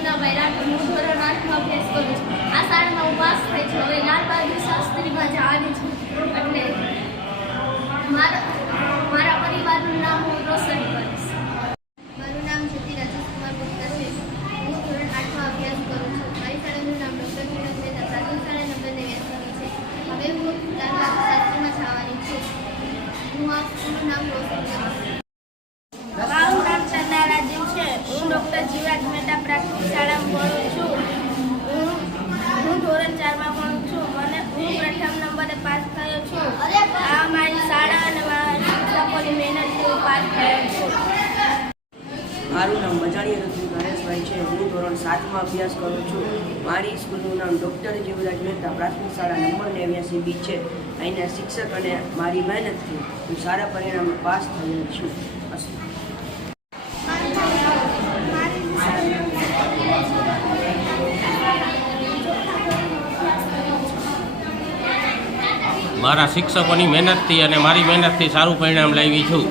મુન્નાભાઈ રાઠોડ હું ધોરણ આઠમાં અભ્યાસ કરું છું. આ શાળામાં હું પાસ થઈ છું. હવે લાલ બહાદુર શાસ્ત્રીમાં જવાની છું. એટલે મારા મારા પરિવારનું નામ હું રોશન કરીશ. મારું નામ જ્યોતિ રાજેશકુમાર ગુપ્તા છે. હું કરું છું. નામ ડૉક્ટર કિરણ મહેતા. પ્રાથમિક શાળા નંબર છે. હું લાલ જવાની છું. હું આ સ્કૂલનું નામ રોશન મારું નામ ચંદા રાજીવ છે ડૉક્ટર મહેતા પ્રાથમિક શાળામાં ભણું છું. હું હું ધોરણ ચારમાં ભણું છું મને હું પ્રથમ નંબરે પાસ થયો છું. આ મારી શાળા અને મારા શિક્ષકોની મહેનતથી હું પાસ થયો છું. મારું નામ મજાણી રત્ન ગણેશભાઈ છે. હું ધોરણ સાતમાં અભ્યાસ કરું છું. મારી સ્કૂલનું નામ ડૉક્ટર જીવરાજ મહેતા પ્રાથમિક શાળા નંબર નેવ્યાસી બી છે. અહીંના શિક્ષક અને મારી મહેનતથી હું સારા પરિણામે પાસ થયો છું. મારા શિક્ષકોની મહેનતથી અને મારી મહેનતથી સારું પરિણામ લાવી છું.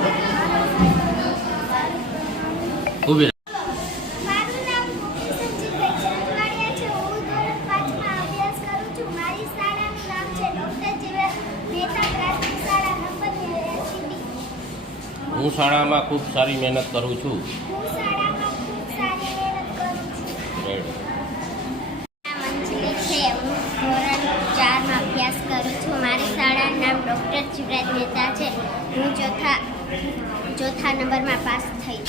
હું શાળામાં ખૂબ સારી મહેનત કરું છું. ડૉક્ટર જીવરાજ મહેતા છે. હું ચોથા ચોથા નંબરમાં પાસ થઈ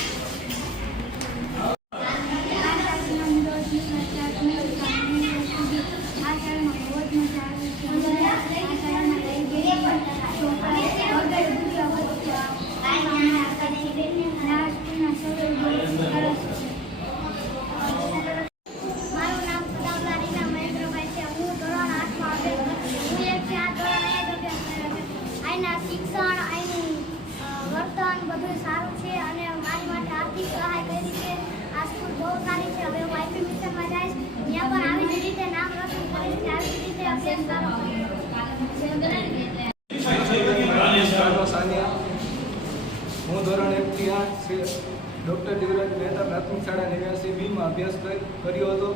મારું નામ સુદામલારીના મહેન્દ્રભાઈ છે હું ધોરણ આઠમાં અભ્યાસ કરું છું હું એક ચાર ધોરણ અહીંયા જ અભ્યાસ કર્યો છે અહીંના શિક્ષણ અહીંનું અ, વર્તન બધું સારું છે અને મારી માટે આર્થિક સહાય કરી છે. આ સ્કૂલ બહુ સારી છે. હવે હું આઈપી મિશનમાં જઈશ. ત્યાં પણ આવી જ રીતે નામ રોશન કરીશ આવી જ રીતે અભ્યાસ સારો ધોરણ ડૉક્ટર જીવરાજ મહેતા પ્રાથમિક શાળા નેવ્યાસી બીમાં અભ્યાસ કર્યો હતો.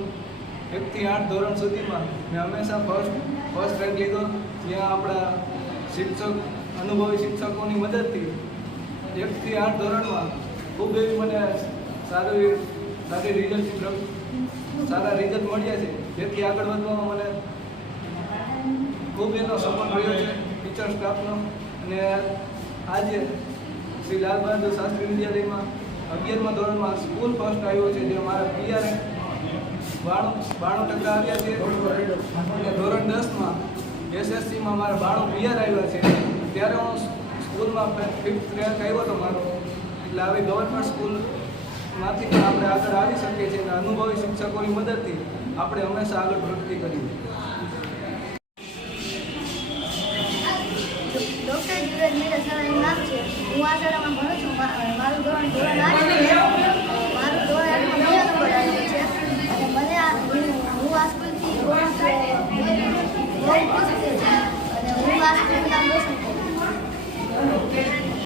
એકથી આઠ ધોરણ સુધીમાં મેં હંમેશા ફર્સ્ટ ફર્સ્ટ રેન્ક લીધો. જ્યાં આપણા શિક્ષક, અનુભવી શિક્ષકોની મદદથી એકથી આઠ ધોરણમાં ખૂબ એવી મને સારું સારી રિઝલ્ટ સારા રિઝલ્ટ મળ્યા છે. જેથી આગળ વધવામાં મને ખૂબ એનો સપોર્ટ મળ્યો છે ટીચર સ્ટાફનો અને આજે શ્રી લાલ બહાદુર શાસ્ત્રી વિદ્યાલયમાં અગિયારમા ધોરણમાં સ્કૂલ ફર્સ્ટ આવ્યો છે. જે મારા પિયરે બાણું બાણું ટકા આવ્યા છે. અને ધોરણ દસમાં એસએસસીમાં મારા બાણું પીઆર આવ્યા છે. ત્યારે હું સ્કૂલમાં ફિફ્થ રેન્ક આવ્યો હતો મારો. એટલે આવી ગવર્મેન્ટ સ્કૂલમાંથી પણ આપણે આગળ આવી શકીએ છીએ અને અનુભવી શિક્ષકોની મદદથી આપણે હંમેશા આગળ પ્રગતિ કરી હું આ શાળામાં ભણું છે હું આ સ્કૂલથી બહુ ખુશ છું. અને આ સ્કૂલના